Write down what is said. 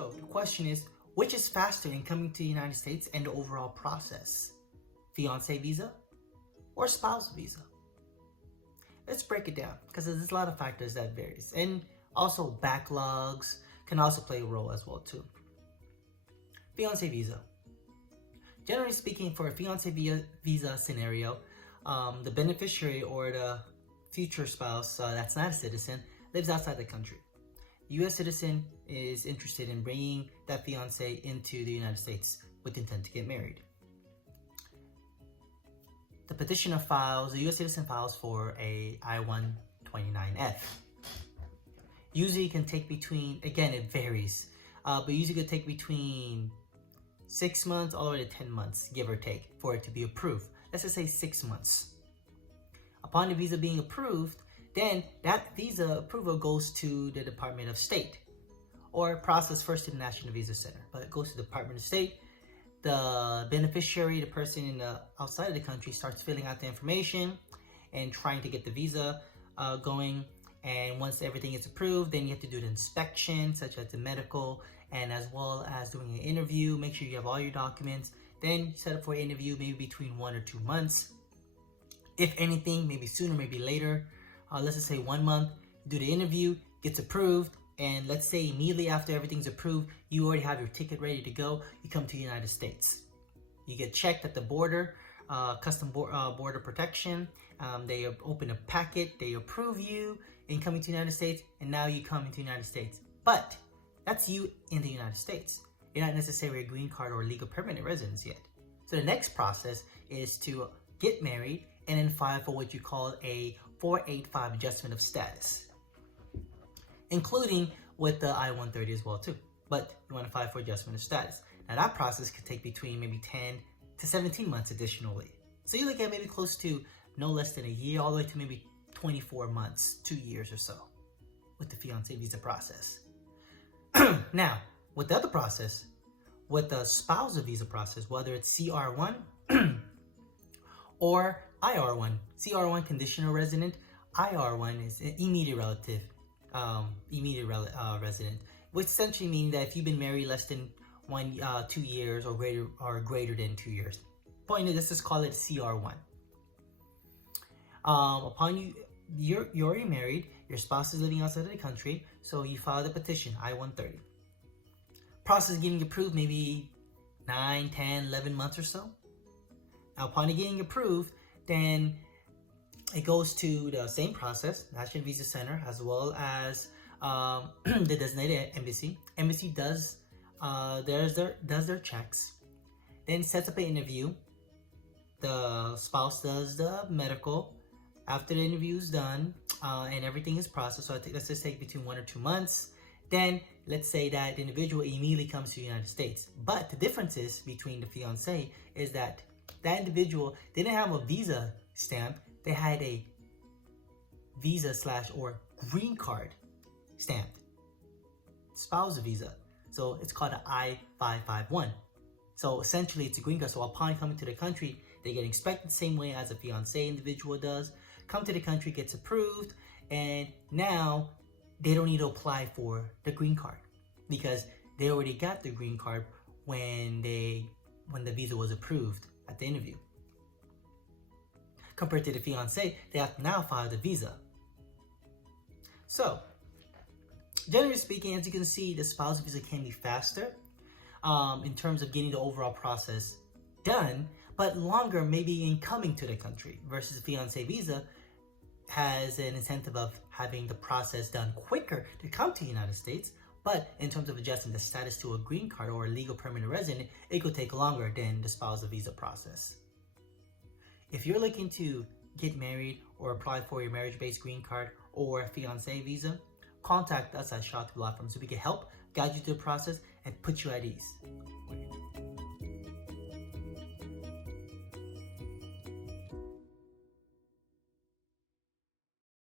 So the question is, which is faster in coming to the United States and the overall process? Fiancé Visa or Spousal Visa? Let's break it down because there's a lot of factors that varies, and also backlogs can also play a role as well too. Fiancé Visa. Generally speaking, for a Fiancé Visa scenario, the beneficiary or the future spouse that's not a citizen lives outside the country. The U.S. citizen is interested in bringing that fiancé into the United States with intent to get married. The petitioner files, the U.S. citizen files for a I-129F. Usually it can take between, again it varies, but usually it could take between 6 months all the way to 10 months, give or take, for it to be approved. Let's just say 6 months. Upon the visa being approved, then that visa approval goes to the Department of State, or processed first to the National Visa Center, but it goes to the Department of State. The beneficiary, the person in the outside of the country, starts filling out the information and trying to get the visa going. And once everything is approved, then you have to do an inspection, such as the medical, and as well as doing an interview. Make sure you have all your documents. Then set up for an interview, maybe between 1 or 2 months. If anything, maybe sooner, maybe later. Let's just say 1 month, do the interview, gets approved, and let's say immediately after everything's approved, you already have your ticket ready to go. You come to the United States. You get checked at the border, border protection. They open a packet, they approve you in coming to the United States, and now you come into the United States. But that's you in the United States. You're not necessarily a green card or legal permanent residence yet. So the next process is to get married and then file for what you call a 485 adjustment of status, including with the I-130 as well too. But you want to file for adjustment of status. Now that process could take between maybe 10 to 17 months additionally. So you look at maybe close to no less than a year, all the way to maybe 24 months, 2 years or so with the Fiancé Visa process. Now, with the other process, with the Spousal Visa process, whether it's CR1 or IR1, CR1 conditional resident, IR1 is an immediate relative, resident, which essentially means that if you've been married less than 2 years or greater than 2 years. Point is, let's just call it CR1. Upon you're already married, your spouse is living outside of the country, so you file the petition, I-130. Process getting approved maybe 9, 10, 11 months or so. Now, upon it getting approved, then it goes to the same process, National Visa Center, as well as the designated embassy. Embassy does their checks, then sets up an interview. The spouse does the medical. After the interview is done and everything is processed, so let's just take between 1 or 2 months. Then let's say that the individual immediately comes to the United States. But the differences between the fiancé is that that individual didn't have a visa stamp. They had a visa / or green card stamped. Spousal visa. So it's called an I-551. So essentially it's a green card. So upon coming to the country, they get inspected the same way as a fiancé individual does. Come to the country, gets approved, and now they don't need to apply for the green card because they already got the green card when the visa was approved at the interview. Compared to the fiancé, they have to now file the visa. So, generally speaking, as you can see, the spousal visa can be faster in terms of getting the overall process done, but longer maybe in coming to the country, versus the fiancé visa has an incentive of having the process done quicker to come to the United States, but in terms of adjusting the status to a green card or a legal permanent resident, it could take longer than the spousal visa process. If you're looking to get married or apply for your marriage-based green card or fiancé visa, contact us at wshaw Law Firm so we can help guide you through the process and put you at ease.